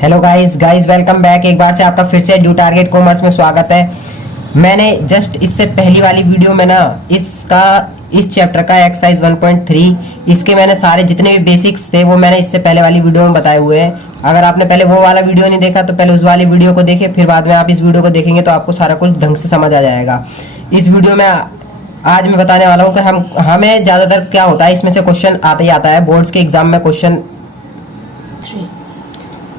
Hello guys welcome back. एक बार से आपका फिर से ड्यू टारगेट कॉमर्स में स्वागत है। मैंने जस्ट इससे पहली वाली वीडियो में ना इस चैप्टर का एक्सरसाइज 1.3 इसके मैंने सारे जितने भी बेसिक्स थे वो मैंने इससे पहले वाली वीडियो में बताए हुए हैं। अगर आपने पहले वो वाला वीडियो नहीं देखा तो पहले उस वाली वीडियो को देखिए, फिर बाद में आप इस वीडियो को देखेंगे तो आपको सारा कुछ ढंग से समझ आ जाएगा। इस वीडियो में आज मैं बताने वाला हूँ कि हमें ज़्यादातर क्या होता है, इसमें से क्वेश्चन आता ही आता है बोर्ड्स के एग्जाम में क्वेश्चन।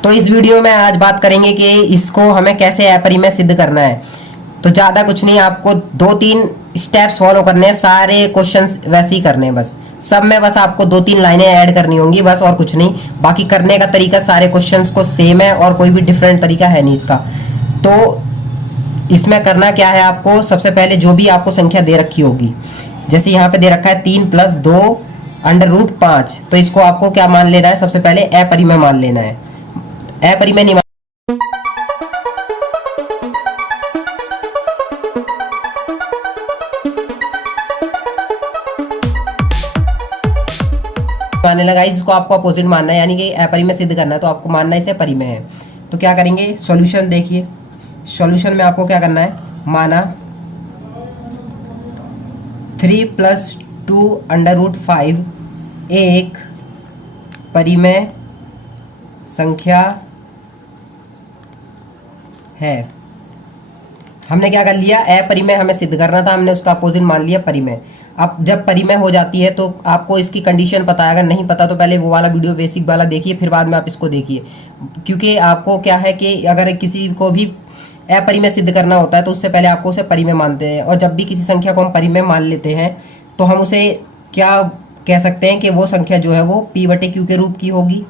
तो इस वीडियो में आज बात करेंगे कि इसको हमें कैसे अपरिमेय सिद्ध करना है। तो ज़्यादा कुछ नहीं, आपको 2-3 स्टेप्स फॉलो करने हैं, सारे क्वेश्चंस वैसे ही करने हैं। बस सब में बस आपको 2-3 लाइनें ऐड करनी होंगी बस, और कुछ नहीं। बाकी करने का तरीका सारे क्वेश्चंस को सेम है और कोई भी डिफरेंट तरीका है नहीं इसका। तो इसमें करना क्या है, आपको सबसे पहले जो भी आपको संख्या दे रखी होगी, जैसे यहाँ पे दे रखा है 3 + 2 √ 5, तो इसको आपको क्या मान लेना है, सबसे पहले अपरिमेय मान लेना है। अपरिमेय नहीं मानने लगा, इसको आपको अपोजिट मानना है, यानी कि अपरिमेय सिद्ध करना है तो आपको मानना है इसे परिमेय है। तो क्या करेंगे, सॉल्यूशन देखिए। सॉल्यूशन में आपको क्या करना है, माना 3 + 2 √ 5 एक परिमेय संख्या है। हमने क्या कर लिया, अपरिमेय हमें सिद्ध करना था, हमने उसका अपोजिट मान लिया परिमेय। अब जब परिमेय हो जाती है तो आपको इसकी कंडीशन पता है, अगर नहीं पता तो पहले वो वाला वीडियो बेसिक वाला देखिए, फिर बाद में आप इसको देखिए। क्योंकि आपको क्या है कि अगर किसी को भी अपरिमेय सिद्ध करना होता है तो उससे पहले आपको उसे परिमेय मानते हैं, और जब भी किसी संख्या को हम परिमेय मान लेते हैं तो हम उसे क्या कह सकते हैं कि वो संख्या जो है वो P/Q के रूप की होगी,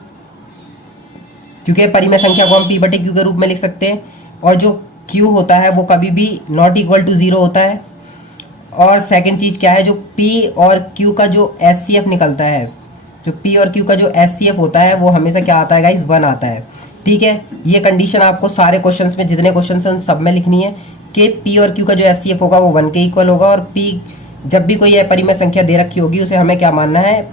क्योंकि परिमेय संख्या को हम P/Q के रूप में लिख सकते हैं। और जो Q होता है वो कभी भी ≠ 0 होता है। और सेकंड चीज़ क्या है, जो P और Q का जो HCF निकलता है, जो P और Q का जो HCF होता है वो हमेशा क्या आता है गाइस, 1 आता है। ठीक है, ये कंडीशन आपको सारे क्वेश्चंस में, जितने क्वेश्चंस हैं उन सब में लिखनी है कि P और Q का जो HCF होगा वो 1 के इक्वल होगा। और P जब भी कोई अपरिमेय संख्या दे रखी होगी उसे हमें क्या मानना है,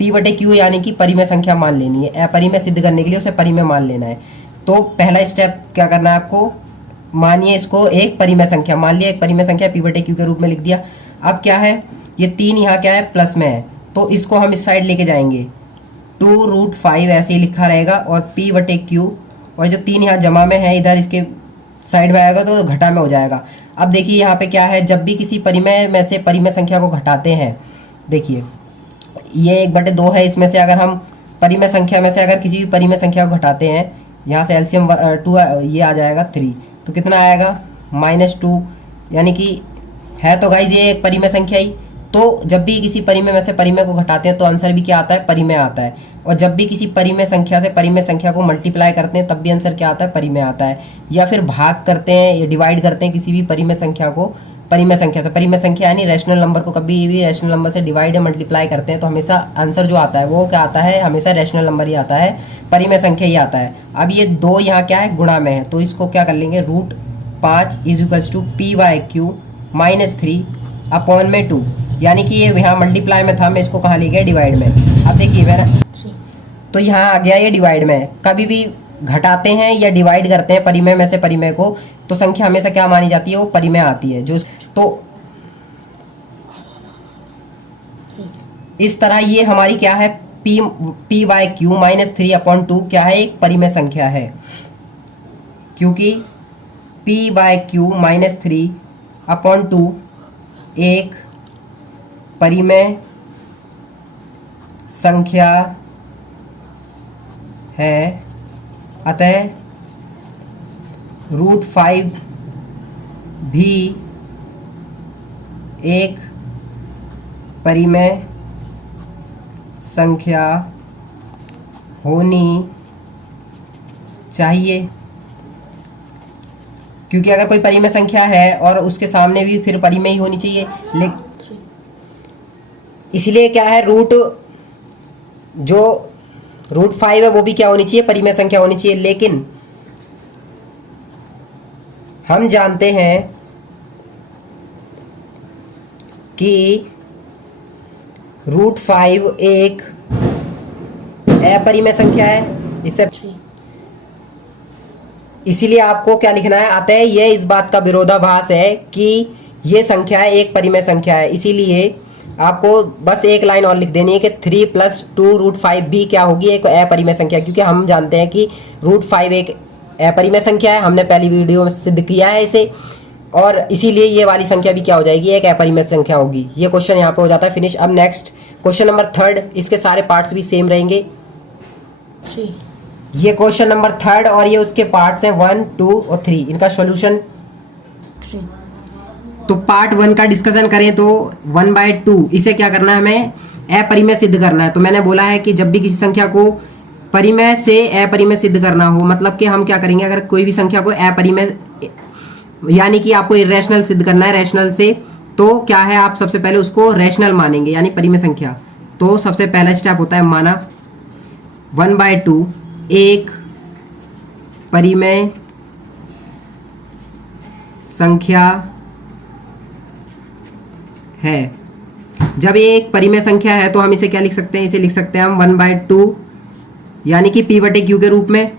P/Q यानी कि परिमेय संख्या मान लेनी है। अपरिमेय सिद्ध करने के लिए उसे परिमेय मान लेना है। तो पहला स्टेप क्या करना है आपको, मानिए इसको एक परिमेय संख्या मान लिया, एक परिमेय संख्या P/Q के रूप में लिख दिया। अब क्या है, ये 3 यहाँ क्या है, प्लस में है, तो इसको हम इस साइड लेके जाएंगे, 2 √ 5 ऐसे ही लिखा रहेगा, और P/Q, और जो 3 यहाँ जमा में है इधर इसके साइड में आएगा तो घटा में हो जाएगा। अब देखिए यहाँ पे क्या है, जब भी किसी परिमेय में से परिमेय संख्या को घटाते हैं, देखिए ये 1/2 है, इसमें से अगर हम परिमेय संख्या में से अगर किसी भी परिमेय संख्या को घटाते हैं, यहाँ से एलसीएम 2 ये आ जाएगा 3, तो कितना आएगा -2, यानी कि है तो गाइज ये एक परिमेय संख्या ही। तो जब भी किसी परिमेय में से परिमेय को घटाते हैं तो आंसर भी क्या आता है, परिमेय आता है। और जब भी किसी परिमेय संख्या से परिमेय संख्या को मल्टीप्लाई करते हैं तब भी आंसर क्या आता है, परिमेय आता है। या फिर भाग करते हैं या डिवाइड करते हैं किसी भी परिमेय संख्या को परिमेय संख्या से, परिमेय संख्या यानी रैशनल नंबर को कभी भी रैशनल नंबर से डिवाइड या मल्टीप्लाई करते हैं तो हमेशा आंसर जो आता है वो क्या आता है, हमेशा रैशनल नंबर ही आता है, परिमेय संख्या ही आता है। अब ये 2 यहाँ क्या है, गुणा में है, तो इसको क्या कर लेंगे, √5 = P/Q - 3/2, यानी कि ये यहाँ मल्टीप्लाई में था, मैं इसको कहाँ ले गया, डिवाइड में। अब देखिए मैंने तो यहाँ आ गया ये डिवाइड में। कभी भी घटाते हैं या डिवाइड करते हैं परिमेय में से परिमेय को तो संख्या हमेशा क्या मानी जाती है, वो परिमेय आती है। जो तो इस तरह ये हमारी क्या है, P/Q - 3/2 क्या है, एक परिमेय संख्या है, क्योंकि P/Q - 3/2 एक परिमेय संख्या है, अतः √5 भी एक परिमेय संख्या होनी चाहिए। क्योंकि अगर कोई परिमेय संख्या है और उसके सामने भी फिर परिमेय ही होनी चाहिए, इसलिए क्या है, जो √5 है वो भी क्या होनी चाहिए, परिमेय संख्या होनी चाहिए। लेकिन हम जानते हैं कि √5 एक अपरिमेय संख्या है, इससे इसीलिए आपको क्या लिखना है, अतः ये इस बात का विरोधाभास है कि ये संख्या एक परिमेय संख्या है। इसीलिए आपको बस एक लाइन और लिख देनी है कि 3+2√5 भी क्या होगी, एक अपरिमेय संख्या, क्योंकि हम जानते हैं कि √5 एक अपरिमेय संख्या है, हमने पहली वीडियो में सिद्ध किया है इसे, और इसीलिए ये वाली संख्या भी क्या हो जाएगी, एक अपरिमेय संख्या होगी। ये क्वेश्चन यहाँ पे हो जाता है फिनिश। अब नेक्स्ट क्वेश्चन नंबर 3, इसके सारे पार्ट्स भी सेम रहेंगे। ये क्वेश्चन नंबर 3 और ये उसके पार्ट्स हैं 1, 2 और 3। इनका सॉल्यूशन, तो पार्ट 1 का डिस्कशन करें तो 1/2 इसे क्या करना है, हमें अपरिमेय सिद्ध करना है। तो मैंने बोला है कि जब भी किसी संख्या को परिमेय से अपरिमेय सिद्ध करना हो, मतलब कि हम क्या करेंगे, अगर कोई भी संख्या को अपरिमेय यानी कि आपको इरेशनल सिद्ध करना है रैशनल से, तो क्या है, आप सबसे पहले उसको रैशनल मानेंगे यानी परिमेय संख्या। तो सबसे पहला स्टेप होता है माना 1/2 एक परिमेय संख्या है। जब ये एक परिमेय संख्या है तो हम इसे क्या लिख सकते हैं, इसे लिख सकते हैं हम 1/2 यानी कि p/q के रूप में।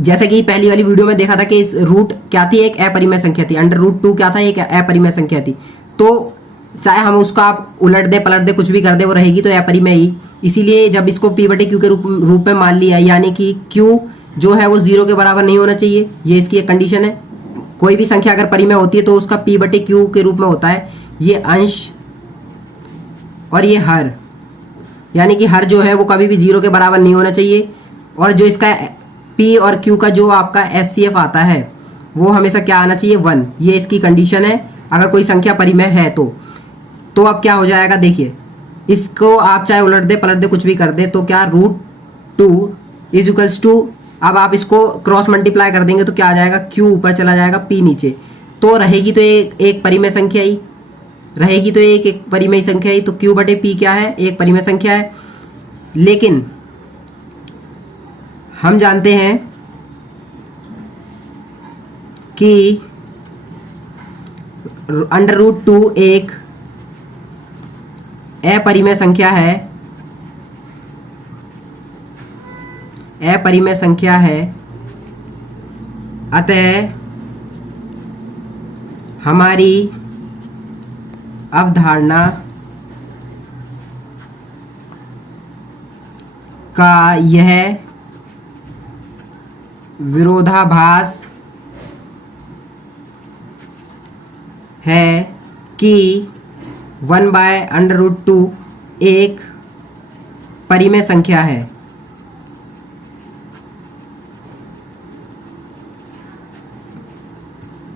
जैसे कि पहली वाली वीडियो में देखा था कि इस रूट क्या थी, एक अपरिमेय संख्या थी, √2 क्या था, एक अपरिमेय संख्या थी। तो चाहे हम उसका आप उलट दे पलट दे कुछ भी कर दे, वो रहेगी तो अपरिमेय ही। इसीलिए जब इसको p/q के रूप में मान लिया, यानी कि q जो है वो 0 के बराबर नहीं होना चाहिए, ये इसकी एक कंडीशन है। कोई भी संख्या अगर परिमेय होती है तो उसका p/q के रूप में होता है ये अंश और ये हर, यानी कि हर जो है वो कभी भी 0 के बराबर नहीं होना चाहिए। और जो इसका p और q का जो आपका HCF आता है वो हमेशा क्या आना चाहिए, 1। ये इसकी कंडीशन है अगर कोई संख्या परिमेय है तो अब क्या हो जाएगा, देखिए इसको आप चाहे उलट दे पलट दे कुछ भी कर दे, तो क्या √2 = अब आप इसको क्रॉस मल्टीप्लाई कर देंगे तो क्या आ जाएगा, q ऊपर चला जाएगा p नीचे, तो रहेगी तो एक परिमेय संख्या ही रहेगी, तो एक परिमेय संख्या ही। तो q/p क्या है, एक परिमेय संख्या है। लेकिन हम जानते हैं कि √2 एक अपरिमेय संख्या है, अपरिमेय संख्या है। अतः हमारी अवधारणा का यह विरोधाभास है कि 1/√2 एक परिमेय संख्या है।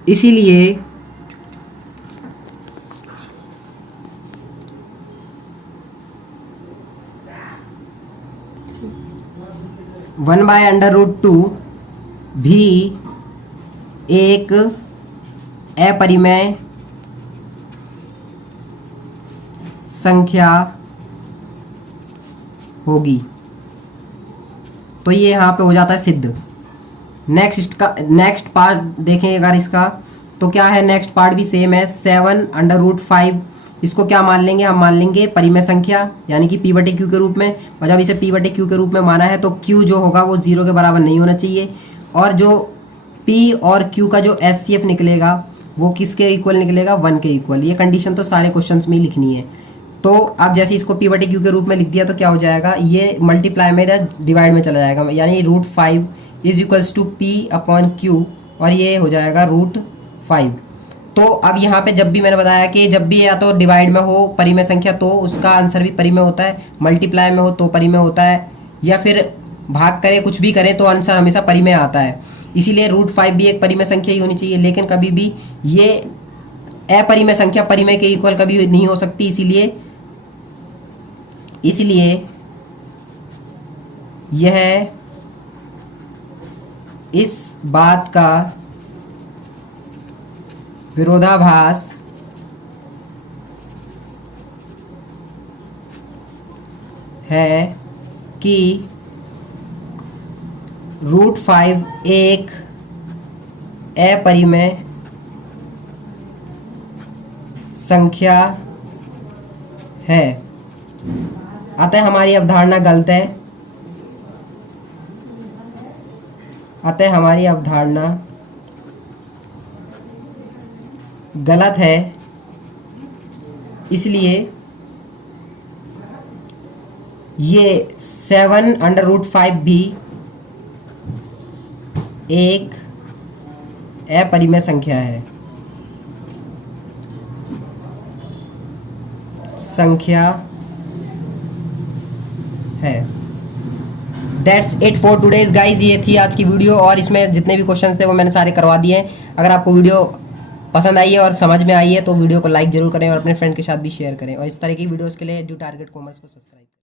इसीलिए 1/√2 भी एक अपरिमेय संख्या होगी। तो ये यहाँ पे हो जाता है सिद्ध। नेक्स्ट पार्ट देखें अगर इसका, तो क्या है, नेक्स्ट पार्ट भी सेम है। 7/5 इसको क्या मान लेंगे, हम मान लेंगे परिमेय संख्या यानी कि p/q के रूप में। और जब इसे p/q के रूप में माना है तो q जो होगा वो 0 के बराबर नहीं होना चाहिए, और जो p और q का जो HCF निकलेगा वो किसके इक्वल निकलेगा, 1 के इक्वल। ये कंडीशन तो सारे क्वेश्चंस में ही लिखनी है। तो अब जैसे इसको p/q के रूप में लिख दिया तो क्या हो जाएगा, ये मल्टीप्लाई में डिवाइड में चला जाएगा, यानी √5 = p/q और ये हो जाएगा √5। तो अब यहाँ पे जब भी मैंने बताया कि जब भी या तो डिवाइड में हो परिमेय संख्या तो उसका आंसर भी परिमेय होता है, मल्टीप्लाई में हो तो परिमेय होता है, या फिर भाग करे कुछ भी करें तो आंसर हमेशा परिमेय आता है। इसीलिए √5 भी एक परिमेय संख्या ही होनी चाहिए, लेकिन कभी भी ये अपरिमेय संख्या परिमेय के इक्वल कभी नहीं हो सकती। इसलिए यह इस बात का विरोधाभास है कि √5 एक अपरिमेय संख्या है। अतः हमारी अवधारणा गलत है। अतः हमारी अवधारणा गलत है, इसलिए ये 7√5 भी एक अपरिमेय संख्या है। That's it for today's guys. ये थी आज की वीडियो और इसमें जितने भी क्वेश्चंस थे वो मैंने सारे करवा दिए हैं। अगर आपको वीडियो पसंद आई है और समझ में आई है तो वीडियो को लाइक जरूर करें और अपने फ्रेंड के साथ भी शेयर करें, और इस तरह की वीडियोस के लिए ड्यू टारगेट कॉमर्स को सब्सक्राइब करें।